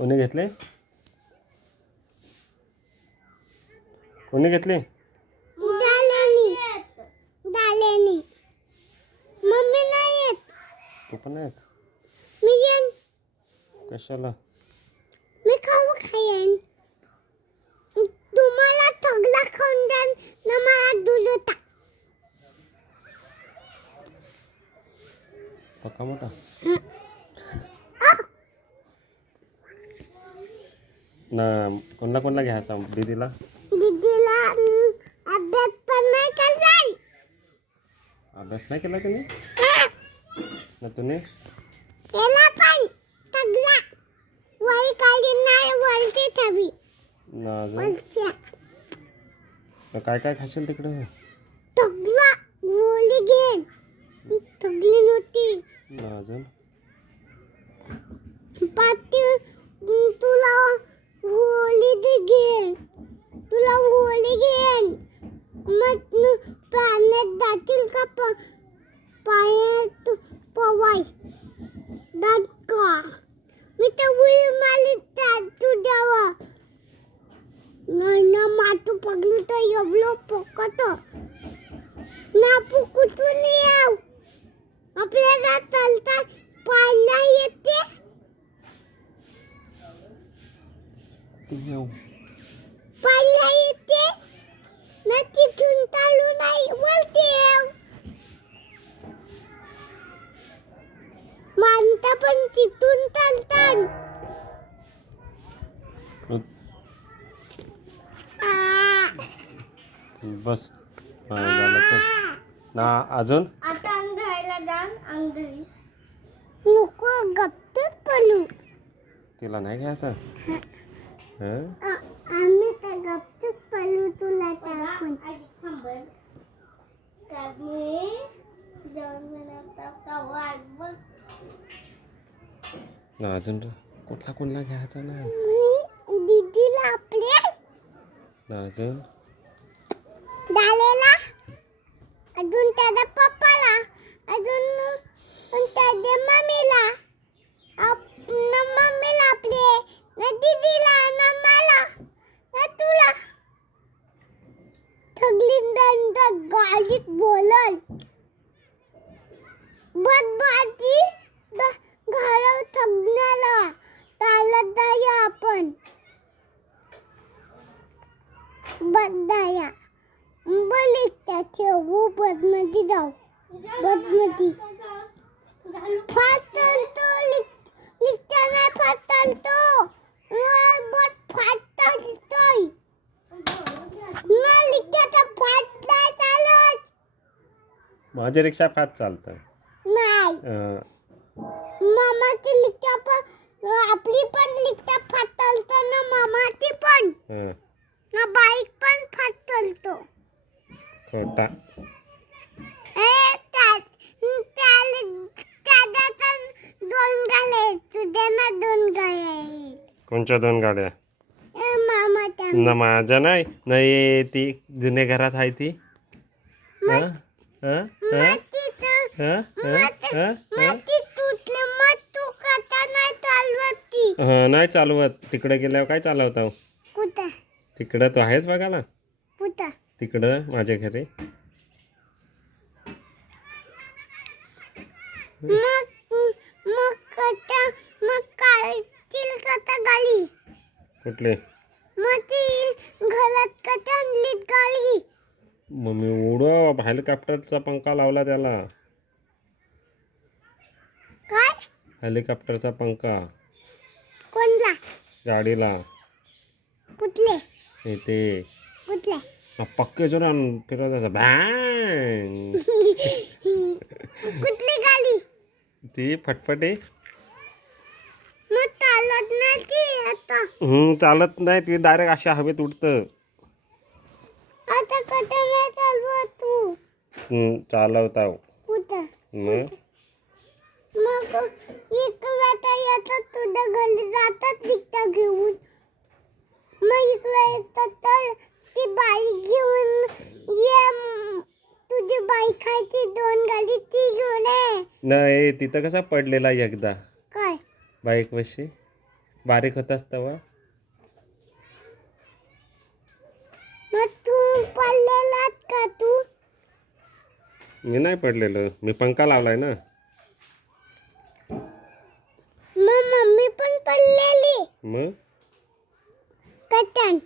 कोणी घेतले? कोणी घेतले? मम्मी नाही येत. तू पण नाही येत? मी येईन. कशाला? मी खाईन. तुम्हाला ठगला खाऊन द्या ना, मला दूध होता. पक्का मोठा ना. कोणला घ्यायचा दीदीला? दीदीला अभ्यास पण नाही करायचा. अभ्यास नाही केला तुम्ही ना? तुम्ही त्याला पण ठगला. वही काढली नाही, वरती ठेवी ना अजून वरच्या. काय काय खाशील तिकडे? ठगला. गोळी घेन ठगली नव्हती ना अजून पाटी. तुला गोळी घेन, तुला गोळी घेन. मग पाण्यात जातील का? पाण्यात पवाय दात का? मी तर उडी मारली तुझ्यावर. ना मातू पगली तर एवढं पोकत ना. कुठून येऊ? आपल्याला चालता पाहायला येते. पाहायला येते ना. तिथून चालू नाही, वरती येऊ. मानता पण तिथून चालतात. बस झालं तर ना. अजून आता अंधायला जाण. अंधाई नको, गप्पच पडू. तिला नाही घ्यायचं? आम्ही तर गप्पच पडू. तुला टाकून ना अजून कोणला घ्यायचा ना? दीदीला आपल्या ना अजून डालेला, अजून त्याच्या पप्पाला, अजून त्याच्या मम्मीला. मम्मीला आपले ना, दीदीला ना, मला ना, तुला. ठगली दंड गाडीत बोलल बदबाजी घालव. ठगण्याला चालत जाया आपण. बददाया बोली त्याचे बदमती जाऊ. बदमती फास्ट चालतो. लिखता नाही फास्ट चालतो. बट फास्ट चालतोय ना. लिखता फास्ट नाही चालत. माझी रिक्षा फास्ट चालतं नाही. मामाची लिखता पण, आपली पण लिखता फास्ट चालतो ना. मामाची पण ना. बाईक पण फास्ट चालतो. खोटा. दोन गाड्या तुझ्या ना. दोन गाड्या. कोणच्या 2 गाड्या? मामाच्या ना माझ्या नाही. नाही ती जुन्या घरात आहे ती. नाही चालवत. तिकडे गेल्यावर काय चालवता? कुठं? तिकडं तू आहेस बघायला. कुठं? तिकडं माझ्या घरी. मग काढतील का गाडी? कुठले? मग ती घरात का आणली गाडी? मग मी उडव हेलिकॉप्टरचा पंखा लावला त्याला. काय? हेलिकॉप्टरचा पंखा कोणला? गाडीला. कुठले? इथे कुठले? पक्के जोरान फिरवायचा बॅंग. कुठली गाडी? ती फटफटी. मग चालत नाही ती आता. चालत नाही ती. डायरेक्ट अशा हवेत उडतं. आता कधी नाही चालवत तू? चालवता. कुठं? मग इकडे तर येतात तुझ्या घरी जातात रिक्षा घेऊन. मग इकडे येतात तर ती बाईक घेऊन ये. तुझी बाईक आहे ती 2 गाडी ती घेऊन आहे. नाही तिथं कसा पडलेला एकदा काय? बाईक वशी. बारीक होतास तेव्हा. मग तू पडलेलात का तू? मी नाही पडलेलो, मी पंखा लावलाय ना. मग मम्मी पण पडलेली मग कटन.